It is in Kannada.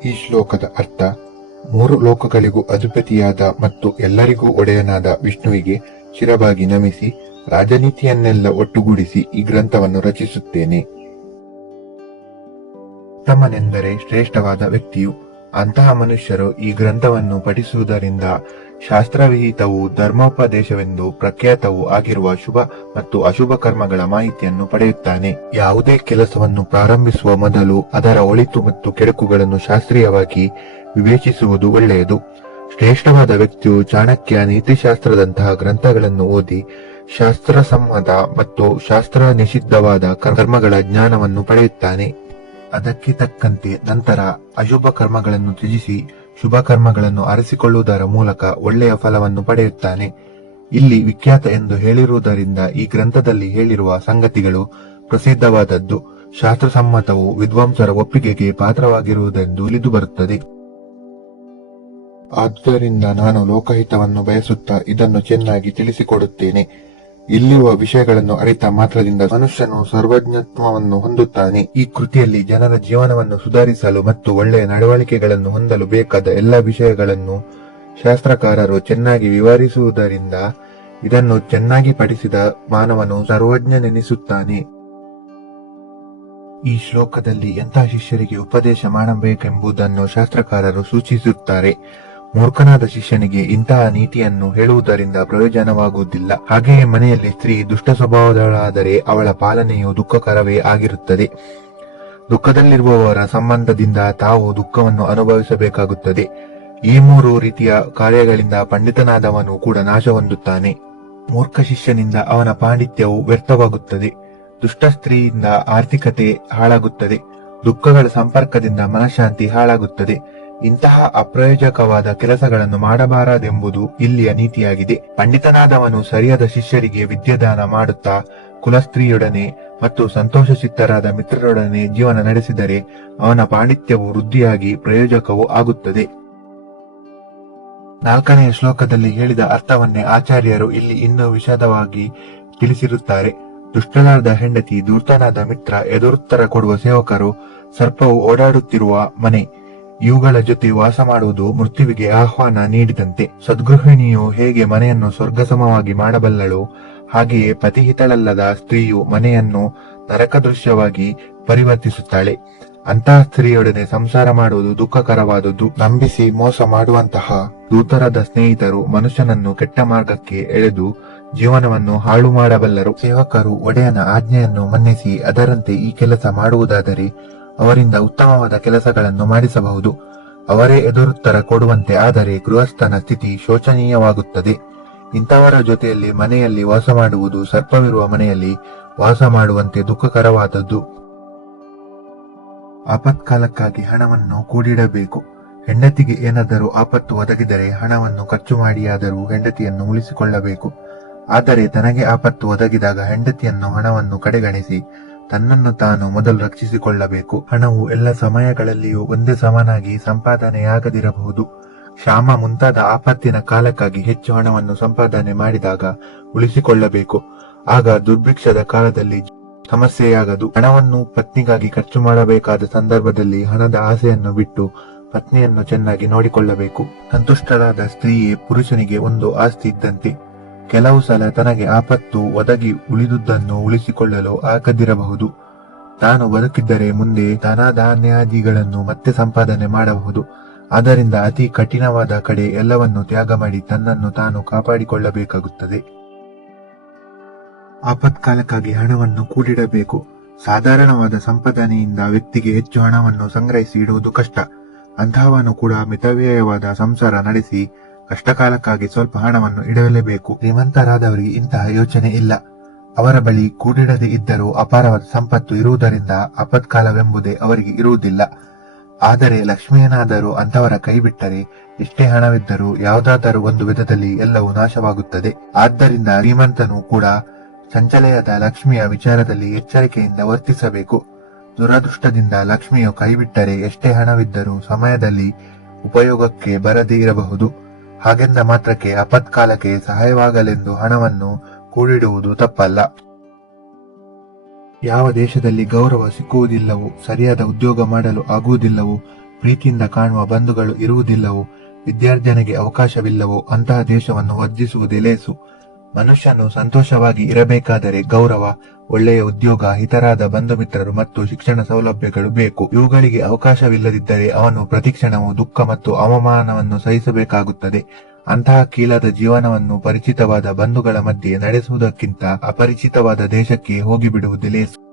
ಈ ಶ್ಲೋಕದ ಅರ್ಥ: ಮೂರು ಲೋಕಗಳಿಗೂ ಅಧಿಪತಿಯಾದ ಮತ್ತು ಎಲ್ಲರಿಗೂ ಒಡೆಯನಾದ ವಿಷ್ಣುವಿಗೆ ಶಿರವಾಗಿ ನಮಿಸಿ ರಾಜನೀತಿಯನ್ನೆಲ್ಲ ಒಟ್ಟುಗೂಡಿಸಿ ಈ ಗ್ರಂಥವನ್ನು ರಚಿಸುತ್ತೇನೆ. ಉತ್ತಮನೆಂದರೆ ಶ್ರೇಷ್ಠವಾದ ವ್ಯಕ್ತಿಯು. ಅಂತಹ ಮನುಷ್ಯರು ಈ ಗ್ರಂಥವನ್ನು ಪಠಿಸುವುದರಿಂದ ಶಾಸ್ತ್ರವಿಹಿತವೂ ಧರ್ಮೋಪದೇಶವೆಂದು ಪ್ರಖ್ಯಾತವೂ ಆಗಿರುವ ಶುಭ ಮತ್ತು ಅಶುಭ ಕರ್ಮಗಳ ಮಾಹಿತಿಯನ್ನು ಪಡೆಯುತ್ತಾನೆ. ಯಾವುದೇ ಕೆಲಸವನ್ನು ಪ್ರಾರಂಭಿಸುವ ಮೊದಲು ಅದರ ಒಳಿತು ಮತ್ತು ಕೆಡುಕುಗಳನ್ನು ಶಾಸ್ತ್ರೀಯವಾಗಿ ವಿವೇಚಿಸುವುದು ಒಳ್ಳೆಯದು. ಶ್ರೇಷ್ಠವಾದ ವ್ಯಕ್ತಿಯು ಚಾಣಕ್ಯ ನೀತಿಶಾಸ್ತ್ರದಂತಹ ಗ್ರಂಥಗಳನ್ನು ಓದಿ ಶಾಸ್ತ್ರಸಮ್ಮತ ಮತ್ತು ಶಾಸ್ತ್ರ ನಿಷಿದ್ಧವಾದ ಕರ್ಮಗಳ ಜ್ಞಾನವನ್ನು ಪಡೆಯುತ್ತಾನೆ. ಅದಕ್ಕೆ ತಕ್ಕಂತೆ ನಂತರ ಅಶುಭ ಕರ್ಮಗಳನ್ನು ತ್ಯಜಿಸಿ ಶುಭ ಕರ್ಮಗಳನ್ನು ಆರಿಸಿಕೊಳ್ಳುವುದರ ಮೂಲಕ ಒಳ್ಳೆಯ ಫಲವನ್ನು ಪಡೆಯುತ್ತಾನೆ. ಇಲ್ಲಿ ವಿಖ್ಯಾತ ಎಂದು ಹೇಳಿರುವುದರಿಂದ ಈ ಗ್ರಂಥದಲ್ಲಿ ಹೇಳಿರುವ ಸಂಗತಿಗಳು ಪ್ರಸಿದ್ಧವಾದದ್ದು, ಶಾಸ್ತ್ರಸಮ್ಮತವು ವಿದ್ವಾಂಸರ ಒಪ್ಪಿಗೆಗೆ ಪಾತ್ರವಾಗಿರುವುದೆಂದು ತಿಳಿದುಬರುತ್ತದೆ. ಆದುದರಿಂದ ನಾನು ಲೋಕಹಿತವನ್ನು ಬಯಸುತ್ತಾ ಇದನ್ನು ಚೆನ್ನಾಗಿ ತಿಳಿಸಿಕೊಡುತ್ತೇನೆ. ಇಲ್ಲಿರುವ ವಿಷಯಗಳನ್ನು ಅರಿತ ಮಾತ್ರದಿಂದ ಮನುಷ್ಯನು ಸರ್ವಜ್ಞತ್ವವನ್ನು ಹೊಂದುತ್ತಾನೆ. ಈ ಕೃತಿಯಲ್ಲಿ ಜನರ ಜೀವನವನ್ನು ಸುಧಾರಿಸಲು ಮತ್ತು ಒಳ್ಳೆಯ ನಡವಳಿಕೆಗಳನ್ನು ಹೊಂದಲು ಬೇಕಾದ ಎಲ್ಲ ವಿಷಯಗಳನ್ನು ಶಾಸ್ತ್ರಕಾರರು ಚೆನ್ನಾಗಿ ವಿವರಿಸುವುದರಿಂದ ಇದನ್ನು ಚೆನ್ನಾಗಿ ಪಠಿಸಿದ ಮಾನವನು ಸರ್ವಜ್ಞನೆನಿಸುತ್ತಾನೆ. ಈ ಶ್ಲೋಕದಲ್ಲಿ ಎಂತಹ ಶಿಷ್ಯರಿಗೆ ಉಪದೇಶ ಮಾಡಬೇಕೆಂಬುದನ್ನು ಶಾಸ್ತ್ರಕಾರರು ಸೂಚಿಸುತ್ತಾರೆ. ಮೂರ್ಖನಾದ ಶಿಷ್ಯನಿಗೆ ಇಂತಹ ನೀತಿಯನ್ನು ಹೇಳುವುದರಿಂದ ಪ್ರಯೋಜನವಾಗುವುದಿಲ್ಲ. ಹಾಗೆಯೇ ಮನೆಯಲ್ಲಿ ಸ್ತ್ರೀ ದುಷ್ಟ ಸ್ವಭಾವದವಳಾದರೆ ಅವಳ ಪಾಲನೆಯು ದುಃಖಕರವೇ ಆಗಿರುತ್ತದೆ. ದುಃಖದಲ್ಲಿರುವವರ ಸಂಬಂಧದಿಂದ ತಾವು ದುಃಖವನ್ನು ಅನುಭವಿಸಬೇಕಾಗುತ್ತದೆ. ಈ ಮೂರು ರೀತಿಯ ಕಾರ್ಯಗಳಿಂದ ಪಂಡಿತನಾದವನು ಕೂಡ ನಾಶ ಹೊಂದುತ್ತಾನೆ. ಮೂರ್ಖ ಶಿಷ್ಯನಿಂದ ಅವನ ಪಾಂಡಿತ್ಯವು ವ್ಯರ್ಥವಾಗುತ್ತದೆ. ದುಷ್ಟ ಸ್ತ್ರೀಯಿಂದ ಆರ್ಥಿಕತೆ ಹಾಳಾಗುತ್ತದೆ. ದುಃಖಗಳ ಸಂಪರ್ಕದಿಂದ ಮನಃಶಾಂತಿ ಹಾಳಾಗುತ್ತದೆ. ಇಂತಹ ಅಪ್ರಯೋಜಕವಾದ ಕೆಲಸಗಳನ್ನು ಮಾಡಬಾರದೆಂಬುದು ಇಲ್ಲಿಯ ನೀತಿಯಾಗಿದೆ. ಪಂಡಿತನಾದವನು ಸರಿಯಾದ ಶಿಷ್ಯರಿಗೆ ವಿದ್ಯಾದಾನ ಮಾಡುತ್ತಾ ಕುಲಸ್ತ್ರೀಯೊಡನೆ ಮತ್ತು ಸಂತೋಷಚಿತ್ತರಾದ ಮಿತ್ರರೊಡನೆ ಜೀವನ ನಡೆಸಿದರೆ ಅವನ ಪಾಂಡಿತ್ಯವು ವೃದ್ಧಿಯಾಗಿ ಪ್ರಯೋಜಕವೂ ಆಗುತ್ತದೆ. 4ನೆಯ ಶ್ಲೋಕದಲ್ಲಿ ಹೇಳಿದ ಅರ್ಥವನ್ನೇ ಆಚಾರ್ಯರು ಇಲ್ಲಿ ಇನ್ನೂ ವಿಶದವಾಗಿ ತಿಳಿಸಿರುತ್ತಾರೆ. ದುಷ್ಟನಾದ ಹೆಂಡತಿ, ಧೂರ್ತನಾದ ಮಿತ್ರ, ಎದುರುತ್ತರ ಕೊಡುವ ಸೇವಕರು, ಸರ್ಪವು ಓಡಾಡುತ್ತಿರುವ ಮನೆ ಇವುಗಳ ಜೊತೆ ವಾಸ ಮಾಡುವುದು ಮೃತ್ಯುವಿಗೆ ಆಹ್ವಾನ ನೀಡಿದಂತೆ. ಸದ್ಗೃಹಿಣಿಯು ಹೇಗೆ ಮನೆಯನ್ನು ಸ್ವರ್ಗಸಮವಾಗಿ ಮಾಡಬಲ್ಲಳೋ ಹಾಗೆಯೇ ಪತಿಹಿತಳಲ್ಲದ ಸ್ತ್ರೀಯು ಮನೆಯನ್ನು ನರಕದೃಶ್ಯವಾಗಿ ಪರಿವರ್ತಿಸುತ್ತಾಳೆ. ಅಂತಹ ಸ್ತ್ರೀಯೊಡನೆ ಸಂಸಾರ ಮಾಡುವುದು ದುಃಖಕರವಾದುದು. ನಂಬಿಸಿ ಮೋಸ ಮಾಡುವಂತಹ ದೂತರಾದ ಸ್ನೇಹಿತರು ಮನುಷ್ಯನನ್ನು ಕೆಟ್ಟ ಮಾರ್ಗಕ್ಕೆ ಎಳೆದು ಜೀವನವನ್ನು ಹಾಳು ಮಾಡಬಲ್ಲರು. ಸೇವಕರು ಒಡೆಯನ ಆಜ್ಞೆಯನ್ನು ಮನ್ನಿಸಿ ಅದರಂತೆ ಈ ಕೆಲಸ ಮಾಡುವುದಾದರೆ ಅವರಿಂದ ಉತ್ತಮವಾದ ಕೆಲಸಗಳನ್ನು ಮಾಡಿಸಬಹುದು. ಅವರೇ ಎದುರುತ್ತರ ಕೊಡುವಂತೆ ಆದರೆ ಗೃಹಸ್ಥನ ಸ್ಥಿತಿ ಶೋಚನೀಯವಾಗುತ್ತದೆ. ಇಂಥವರ ಜೊತೆಯಲ್ಲಿ ಮನೆಯಲ್ಲಿ ವಾಸ ಮಾಡುವುದು ಸರ್ಪವಿರುವ ಮನೆಯಲ್ಲಿ ವಾಸ ಮಾಡುವಂತೆ ದುಃಖಕರವಾದದ್ದು. ಆಪತ್ಕಾಲಕ್ಕಾಗಿ ಹಣವನ್ನು ಕೂಡಿಡಬೇಕು. ಹೆಂಡತಿಗೆ ಏನಾದರೂ ಆಪತ್ತು ಒದಗಿದರೆ ಹಣವನ್ನು ಖರ್ಚು ಮಾಡಿಯಾದರೂ ಹೆಂಡತಿಯನ್ನು ಉಳಿಸಿಕೊಳ್ಳಬೇಕು. ಆದರೆ ತನಗೆ ಆಪತ್ತು ಒದಗಿದಾಗ ಹೆಂಡತಿಯನ್ನು ಹಣವನ್ನು ಕಡೆಗಣಿಸಿ ತನ್ನನ್ನು ತಾನು ಮೊದಲು ರಕ್ಷಿಸಿಕೊಳ್ಳಬೇಕು. ಹಣವು ಎಲ್ಲ ಸಮಯಗಳಲ್ಲಿಯೂ ಒಂದೇ ಸಮನಾಗಿ ಸಂಪಾದನೆಯಾಗದಿರಬಹುದು. ಕ್ಷಾಮ ಮುಂತಾದ ಆಪತ್ತಿನ ಕಾಲಕ್ಕಾಗಿ ಹೆಚ್ಚು ಹಣವನ್ನು ಸಂಪಾದನೆ ಮಾಡಿದಾಗ ಉಳಿಸಿಕೊಳ್ಳಬೇಕು. ಆಗ ದುರ್ಭಿಕ್ಷದ ಕಾಲದಲ್ಲಿ ಸಮಸ್ಯೆಯಾಗದು. ಹಣವನ್ನು ಪತ್ನಿಗಾಗಿ ಖರ್ಚು ಮಾಡಬೇಕಾದ ಸಂದರ್ಭದಲ್ಲಿ ಹಣದ ಆಸೆಯನ್ನು ಬಿಟ್ಟು ಪತ್ನಿಯನ್ನು ಚೆನ್ನಾಗಿ ನೋಡಿಕೊಳ್ಳಬೇಕು. ಸಂತುಷ್ಟರಾದ ಸ್ತ್ರೀಯೇ ಪುರುಷನಿಗೆ ಒಂದು ಆಸ್ತಿ ಇದ್ದಂತೆ. ಕೆಲವು ಸಲ ತನಗೆ ಆಪತ್ತು ಒದಗಿ ಉಳಿದುದನ್ನು ಉಳಿಸಿಕೊಳ್ಳಲು ಆಗದಿರಬಹುದು. ತಾನು ಬದುಕಿದ್ದರೆ ಮುಂದೆ ಧನಧಾನ್ಯಾದಿಗಳನ್ನು ಮತ್ತೆ ಸಂಪಾದನೆ ಮಾಡಬಹುದು. ಆದ್ದರಿಂದ ಅತಿ ಕಠಿಣವಾದ ಕಡೆ ಎಲ್ಲವನ್ನು ತ್ಯಾಗ ಮಾಡಿ ತನ್ನನ್ನು ತಾನು ಕಾಪಾಡಿಕೊಳ್ಳಬೇಕಾಗುತ್ತದೆ. ಆಪತ್ಕಾಲಕ್ಕಾಗಿ ಹಣವನ್ನು ಕೂಡಿಡಬೇಕು. ಸಾಧಾರಣವಾದ ಸಂಪಾದನೆಯಿಂದ ವ್ಯಕ್ತಿಗೆ ಹೆಚ್ಚು ಹಣವನ್ನು ಸಂಗ್ರಹಿಸಿ ಇಡುವುದು ಕಷ್ಟ. ಅಂತಹವನು ಕೂಡ ಮಿತವ್ಯಯವಾದ ಸಂಸಾರ ನಡೆಸಿ ಕಷ್ಟಕಾಲಕ್ಕಾಗಿ ಸ್ವಲ್ಪ ಹಣವನ್ನು ಇಡಲೇಬೇಕು. ಶ್ರೀಮಂತರಾದವರಿಗೆ ಇಂತಹ ಯೋಚನೆ ಇಲ್ಲ. ಅವರ ಬಳಿ ಕೂಡಿಡದೆ ಇದ್ದರೂ ಅಪಾರವಾದ ಸಂಪತ್ತು ಇರುವುದರಿಂದ ಆಪತ್ಕಾಲವೆಂಬುದೇ ಅವರಿಗೆ ಇರುವುದಿಲ್ಲ. ಆದರೆ ಲಕ್ಷ್ಮಿಯೇನಾದರೂ ಅಂತವರ ಕೈ ಬಿಟ್ಟರೆ ಎಷ್ಟೇ ಹಣವಿದ್ದರೂ ಯಾವುದಾದರೂ ಒಂದು ವಿಧದಲ್ಲಿ ಎಲ್ಲವೂ ನಾಶವಾಗುತ್ತದೆ. ಆದ್ದರಿಂದ ಶ್ರೀಮಂತನು ಕೂಡ ಚಂಚಲೆಯಾದ ಲಕ್ಷ್ಮಿಯ ವಿಚಾರದಲ್ಲಿ ಎಚ್ಚರಿಕೆಯಿಂದ ವರ್ತಿಸಬೇಕು. ದುರದೃಷ್ಟದಿಂದ ಲಕ್ಷ್ಮಿಯು ಕೈಬಿಟ್ಟರೆ ಎಷ್ಟೇ ಹಣವಿದ್ದರೂ ಸಮಯದಲ್ಲಿ ಉಪಯೋಗಕ್ಕೆ ಬರದೇ ಇರಬಹುದು. ಹಾಗೆಂದ ಮಾತ್ರಕ್ಕೆ ಆಪತ್ಕಾಲಕ್ಕೆ ಸಹಾಯವಾಗಲೆಂದು ಹಣವನ್ನು ಕೂಡಿಡುವುದು ತಪ್ಪಲ್ಲ. ಯಾವ ದೇಶದಲ್ಲಿ ಗೌರವ ಸಿಕ್ಕುವುದಿಲ್ಲವೋ, ಸರಿಯಾದ ಉದ್ಯೋಗ ಮಾಡಲು ಆಗುವುದಿಲ್ಲವೋ, ಪ್ರೀತಿಯಿಂದ ಕಾಣುವ ಬಂಧುಗಳು ಇರುವುದಿಲ್ಲವೋ, ವಿದ್ಯಾರ್ಜನೆಗೆ ಅವಕಾಶವಿಲ್ಲವೋ ಅಂತಹ ದೇಶವನ್ನು ವರ್ಜಿಸುವುದೇ ಲೇಸು. ಮನುಷ್ಯನು ಸಂತೋಷವಾಗಿ ಇರಬೇಕಾದರೆ ಗೌರವ, ಒಳ್ಳೆಯ ಉದ್ಯೋಗ, ಹಿತರಾದ ಬಂಧು ಮಿತ್ರರು ಮತ್ತು ಶಿಕ್ಷಣ ಸೌಲಭ್ಯಗಳು ಬೇಕು. ಇವುಗಳಿಗೆ ಅವಕಾಶವಿಲ್ಲದಿದ್ದರೆ ಅವನು ಪ್ರತಿಕ್ಷಣವೂ ದುಃಖ ಮತ್ತು ಅವಮಾನವನ್ನು ಸಹಿಸಬೇಕಾಗುತ್ತದೆ. ಅಂತಹ ಕೀಳಾದ ಜೀವನವನ್ನು ಪರಿಚಿತವಾದ ಬಂಧುಗಳ ಮಧ್ಯೆ ನಡೆಸುವುದಕ್ಕಿಂತ ಅಪರಿಚಿತವಾದ ದೇಶಕ್ಕೆ ಹೋಗಿಬಿಡುವುದೇ ಲೇಸು.